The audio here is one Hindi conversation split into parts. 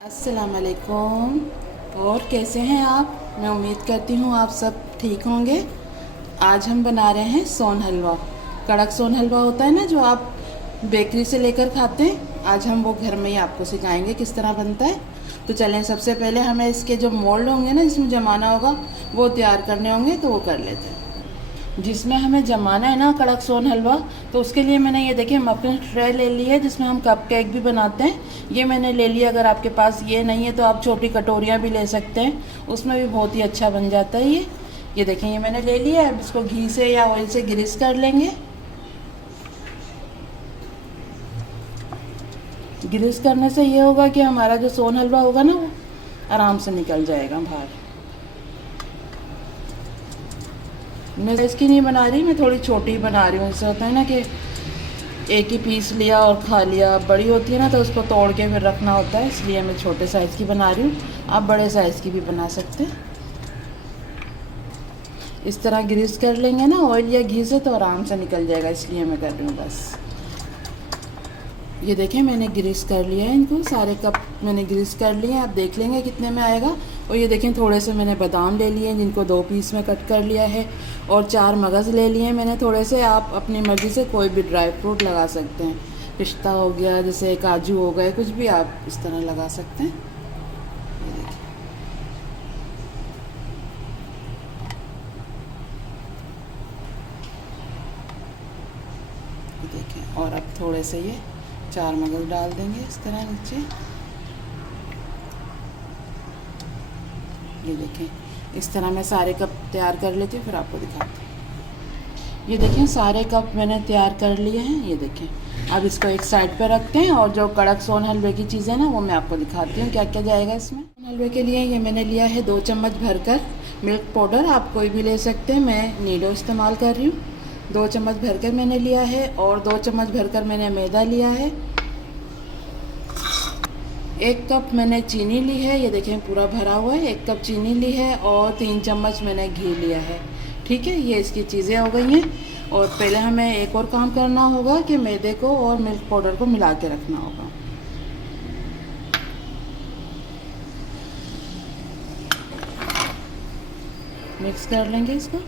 अस्सलाम वालेकुम। और कैसे हैं आप? मैं उम्मीद करती हूँ आप सब ठीक होंगे। आज हम बना रहे हैं सोन हलवा। कड़क सोन हलवा होता है ना, जो आप बेकरी से लेकर खाते हैं। आज हम वो घर में ही आपको सिखाएंगे किस तरह बनता है। तो चलें, सबसे पहले हमें इसके जो मोल्ड होंगे ना, जिसमें जमाना होगा, वो तैयार करने होंगे, तो वो कर लेते हैं। जिसमें हमें जमाना है ना कड़क सोन हलवा, तो उसके लिए मैंने ये देखिए मफिन ट्रे ले ली है, जिसमें हम कप केक भी बनाते हैं। ये मैंने ले लिया। अगर आपके पास ये नहीं है तो आप छोटी कटोरियाँ भी ले सकते हैं, उसमें भी बहुत ही अच्छा बन जाता है ये देखें, ये मैंने ले लिया है। अब इसको घी से या ऑयल से ग्रीस कर लेंगे। ग्रीस करने से ये होगा कि हमारा जो सोन हलवा होगा ना, वो आराम से निकल जाएगा बाहर। मैं इसकी नहीं बना रही, मैं थोड़ी छोटी बना रही हूँ। इससे होता है ना कि एक ही पीस लिया और खा लिया। बड़ी होती है ना, तो उसको तोड़ के फिर रखना होता है, इसलिए मैं छोटे साइज़ की बना रही हूँ। आप बड़े साइज़ की भी बना सकते हैं। इस तरह ग्रीस कर लेंगे ना ऑयल या घी से, तो आराम से निकल जाएगा, इसलिए मैं कर रही हूँ बस। ये देखें, मैंने ग्रीस कर लिया है इनको। सारे कप मैंने ग्रीस कर लिए हैं। आप देख लेंगे कितने में आएगा। और ये देखें, थोड़े से मैंने बादाम ले लिए हैं, जिनको 2 पीस में कट कर लिया है। और 4 मगज़ ले लिए हैं मैंने थोड़े से। आप अपनी मर्ज़ी से कोई भी ड्राई फ्रूट लगा सकते हैं। पिस्ता हो गया, जैसे काजू हो गए, कुछ भी आप इस तरह लगा सकते हैं। ये देखें, और अब थोड़े से ये 4 मगज़ डाल देंगे इस तरह नीचे। ये देखें, इस तरह मैं सारे कप तैयार कर लेती हूँ, फिर आपको दिखाती हूँ। ये देखें, सारे कप मैंने तैयार कर लिए हैं। ये देखें, अब इसको एक साइड पर रखते हैं। और जो कड़क सोन हलवे की चीज़ें ना, वो मैं आपको दिखाती हूँ क्या क्या जाएगा इसमें। सोन हलवे के लिए ये मैंने लिया है 2 चम्मच भरकर मिल्क पाउडर। आप कोई भी ले सकते हैं, मैं नीडो इस्तेमाल कर रही हूँ। 2 चम्मच भरकर मैंने लिया है। और 2 चम्मच भरकर मैंने मैदा लिया है। 1 कप मैंने चीनी ली है। ये देखें, पूरा भरा हुआ है। 1 कप चीनी ली है। और 3 चम्मच मैंने घी लिया है। ठीक है, ये इसकी चीज़ें हो गई हैं। और पहले हमें एक और काम करना होगा कि मैदे को और मिल्क पाउडर को मिला के रखना होगा। मिक्स कर लेंगे इसको।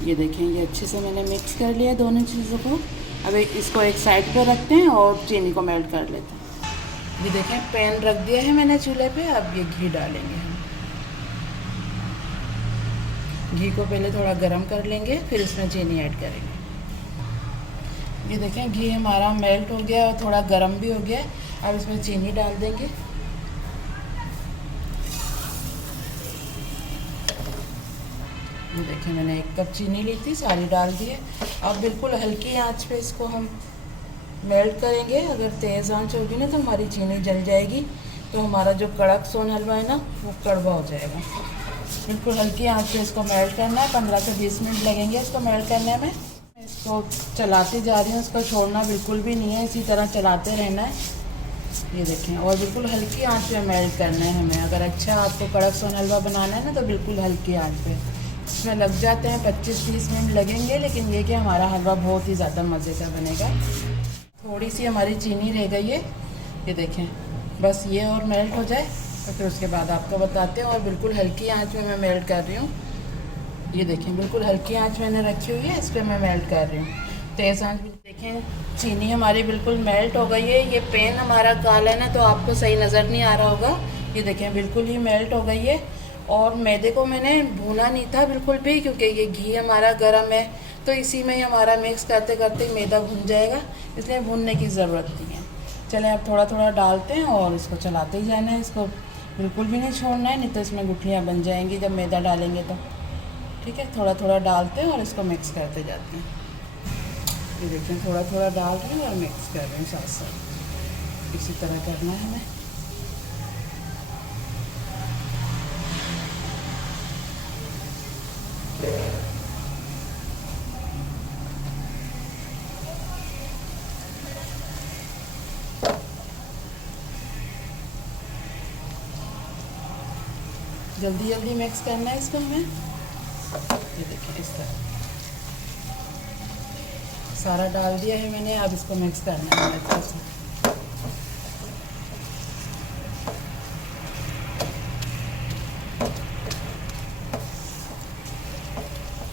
ये देखें, ये अच्छे से मैंने मिक्स कर लिया दोनों चीज़ों को। अब इसको एक साइड पर रखते हैं और चीनी को मेल्ट कर लेते हैं। ये देखें, पैन रख दिया है मैंने चूल्हे पे। अब ये घी डालेंगे हम। घी को पहले थोड़ा गरम कर लेंगे, फिर इसमें चीनी ऐड करेंगे। ये देखें, घी हमारा मेल्ट हो गया और थोड़ा गरम भी हो गया। अब इसमें चीनी डाल देंगे। ये देखिए, मैंने 1 कप चीनी ली थी, सारी डाल दी है। अब बिल्कुल हल्की आंच पे इसको हम मेल्ट करेंगे। अगर तेज़ आंच होगी ना, तो हमारी चीनी जल जाएगी, तो हमारा जो कड़क सोन हलवा है ना, वो कड़वा हो जाएगा। बिल्कुल हल्की आंच पे इसको मेल्ट करना है। 15 से 20 मिनट लगेंगे इसको मेल्ट करने में। इसको चलाती जा रही हूँ, इसको छोड़ना बिल्कुल भी नहीं है, इसी तरह चलाते रहना है। ये देखें, और बिल्कुल हल्की आंच पे मेल्ट करना है हमें। अगर अच्छा आपको कड़क सोन हलवा बनाना है ना, तो बिल्कुल हल्की आंच पे। इसमें लग जाते हैं 25-30 मिनट लगेंगे, लेकिन ये कि हमारा हलवा बहुत ही ज़्यादा मज़े का बनेगा। थोड़ी सी हमारी चीनी रह गई है। ये देखें, बस ये और मेल्ट हो जाए, तो फिर उसके बाद आपको बताते हैं। और बिल्कुल हल्की आंच में मैं मेल्ट कर रही हूँ। ये देखें, बिल्कुल हल्की आंच मैंने रखी हुई है, इस पर मैं मेल्ट कर रही हूँ। तेज़ आंच भी देखें, चीनी हमारी बिल्कुल मेल्ट हो गई है। ये पैन हमारा काला है ना, तो आपको सही नज़र नहीं आ रहा होगा। ये देखें, बिल्कुल ही मेल्ट हो गई है। और मैदे को मैंने भूना नहीं था बिल्कुल भी, क्योंकि ये घी हमारा गर्म है, तो इसी में ही हमारा मिक्स करते करते मैदा भुन जाएगा, इसलिए भूनने की ज़रूरत नहीं है। चलें, अब थोड़ा थोड़ा डालते हैं और इसको चलाते ही जाना है। इसको बिल्कुल भी नहीं छोड़ना है, नहीं तो इसमें गुठलियाँ बन जाएंगी जब मैदा डालेंगे तो। ठीक है, थोड़ा थोड़ा डालते हैं और इसको मिक्स करते जाते हैं। ये देखते हैं, थोड़ा थोड़ा डाल रही हूँ और मिक्स कर रही हूँ साथ साथ। इसी तरह करना है हमें। जल्दी जल्दी मिक्स करना है इसको हमें। ये देखिए, इस तरह सारा डाल दिया है मैंने। अब इसको मिक्स करना है अच्छे से।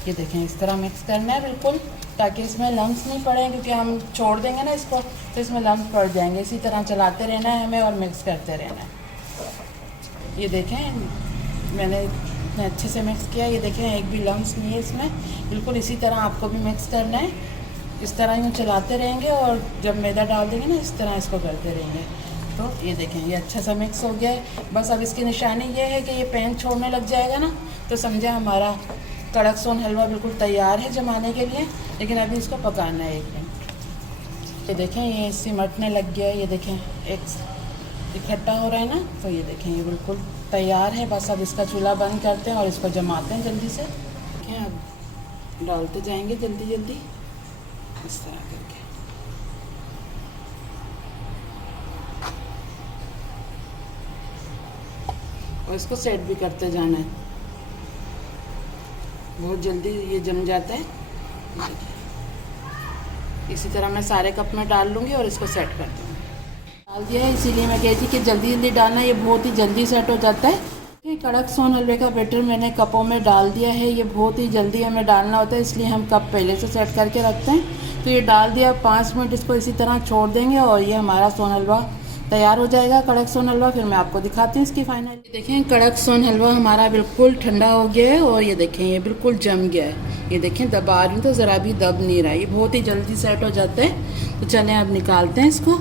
ये देखें इस तरह मिक्स करना है बिल्कुल, ताकि इसमें लम्स नहीं पड़े, क्योंकि हम छोड़ देंगे ना इसको तो इसमें लम्स पड़ जाएंगे। इसी तरह चलाते रहना है हमें और मिक्स करते रहना है। ये देखें मैंने इतने अच्छे से मिक्स किया। ये देखें एक भी लम्स नहीं है इसमें। बिल्कुल इसी तरह आपको भी मिक्स करना है। इस तरह यूँ चलाते रहेंगे और जब मैदा डाल देंगे ना इस तरह इसको करते रहेंगे। तो ये देखें ये अच्छा सा मिक्स हो गया है। बस अब इसकी निशानी ये है कि ये पैन छोड़ने लग जाएगा ना, तो समझे हमारा कड़क सोन हलवा बिल्कुल तैयार है जमाने के लिए। लेकिन अभी इसको पकाना है 1 मिनट। ये देखें ये सिमटने लग गया है। ये देखें एक इकट्ठा हो रहा है ना, तो ये देखें ये बिल्कुल तैयार है। बस अब इसका चूल्हा बंद करते हैं और इसको जमाते हैं जल्दी से। देखें अब डालते जाएंगे जल्दी जल्दी इस तरह करके। और इसको सेट भी करते जाना है, बहुत जल्दी ये जम जाता है। इसी तरह मैं सारे कप में डाल लूँगी और इसको सेट कर दूँगी। डाल दिया है, इसीलिए मैं कहती कि जल्दी जल्दी डालना, ये बहुत ही जल्दी सेट हो जाता है। ये कड़क सोन हलवे का बैटर मैंने कपों में डाल दिया है। ये बहुत ही जल्दी हमें डालना होता है, इसलिए हम कप पहले से सेट करके रखते हैं। तो ये डाल दिया, 5 मिनट इसको इसी तरह छोड़ देंगे और ये हमारा सोन हलवा तैयार हो जाएगा, कड़क सोन हलवा। फिर मैं आपको दिखाती हूँ इसकी फाइनल। देखें कड़क सोन हलवा हमारा बिल्कुल ठंडा हो गया है और ये देखें ये बिल्कुल जम गया है। ये देखें दबा रही हूँ तो ज़रा भी दब नहीं रहा, ये बहुत ही जल्दी सेट हो जाता है। तो चलें अब निकालते हैं इसको।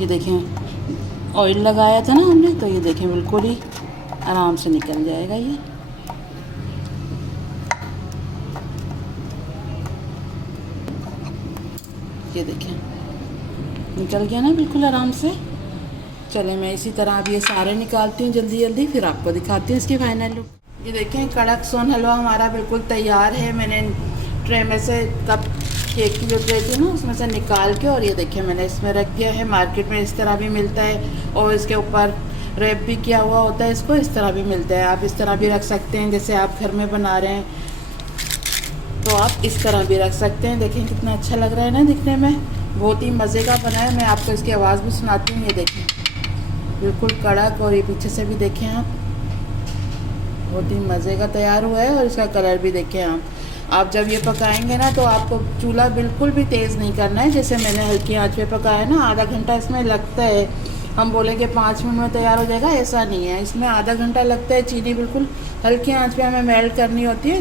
ये देखें ऑयल लगाया था ना हमने, तो ये देखें बिल्कुल ही आराम से निकल जाएगा ये। ये देखें निकल गया ना बिल्कुल आराम से। चले मैं इसी तरह अब ये सारे निकालती हूँ जल्दी जल्दी, फिर आपको दिखाती हूँ इसकी फाइनल लुक। ये देखें कड़क सोन हलवा हमारा बिल्कुल तैयार है। मैंने ट्रे में से कप केक की जो ट्रे थी ना उसमें से निकाल के और ये देखें मैंने इसमें रख दिया है। मार्केट में इस तरह भी मिलता है और इसके ऊपर रैप भी किया हुआ होता है, इसको इस तरह भी मिलता है। आप इस तरह भी रख सकते हैं, जैसे आप घर में बना रहे हैं तो आप इस तरह भी रख सकते हैं। देखें कितना अच्छा लग रहा है ना दिखने में, बहुत ही मज़े का बना है। मैं आपको इसकी आवाज़ भी सुनाती हूँ। ये देखें बिल्कुल कड़क, और ये पीछे से भी देखें आप, बहुत ही मज़े का तैयार हुआ है। और इसका कलर भी देखें आप जब ये पकाएंगे ना तो आपको चूल्हा बिल्कुल भी तेज़ नहीं करना है। जैसे मैंने हल्की आंच पे पकाया ना, आधा घंटा इसमें लगता है। हम बोलेंगे 5 मिनट में तैयार हो जाएगा, ऐसा नहीं है, इसमें आधा घंटा लगता है। चीनी बिल्कुल हल्की आंच पे हमें मेल्ट करनी होती है,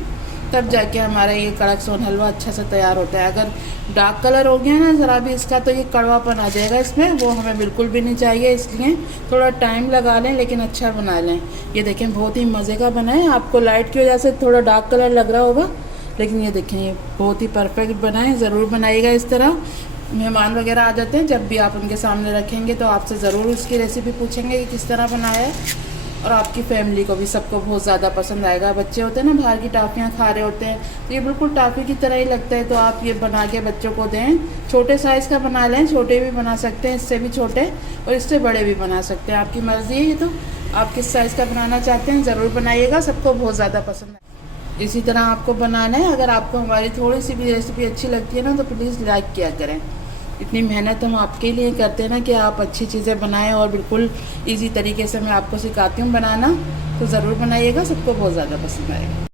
तब जाके हमारा ये कड़क सोन हलवा अच्छा से तैयार होता है। अगर डार्क कलर हो गया ना ज़रा भी इसका, तो ये कड़वापन आ जाएगा इसमें, वो हमें बिल्कुल भी नहीं चाहिए। इसलिए थोड़ा टाइम लगा लें लेकिन अच्छा बना लें। ये देखें बहुत ही मज़े का बना है। आपको लाइट की वजह से थोड़ा डार्क कलर लग रहा होगा, लेकिन ये देखें ये बहुत ही परफेक्ट बना है। ज़रूर बनाइएगा इस तरह। मेहमान वगैरह आ जाते हैं, जब भी आप उनके सामने रखेंगे तो आपसे ज़रूर उसकी रेसिपी पूछेंगे कि किस तरह बनाया है। और आपकी फैमिली को भी सबको बहुत ज़्यादा पसंद आएगा। बच्चे होते हैं ना बाहर की टॉफ़ियाँ खा रहे होते हैं, तो ये बिल्कुल टॉफ़ी की तरह ही लगता है। तो आप ये बना के बच्चों को दें। छोटे साइज़ का बना लें, छोटे भी बना सकते हैं, इससे भी छोटे और इससे बड़े भी बना सकते हैं, आपकी मर्ज़ी है। ये तो आप किस साइज़ का बनाना चाहते हैं ज़रूर बनाइएगा, सबको बहुत ज़्यादा पसंद है। इसी तरह आपको बनाना है। अगर आपको हमारी थोड़ी सी भी रेसिपी अच्छी लगती है ना तो प्लीज़ लाइक किया करें। इतनी मेहनत हम आपके लिए करते हैं ना कि आप अच्छी चीज़ें बनाएं, और बिल्कुल इजी तरीके से मैं आपको सिखाती हूँ बनाना, तो ज़रूर बनाइएगा, सबको बहुत ज़्यादा पसंद आएगा।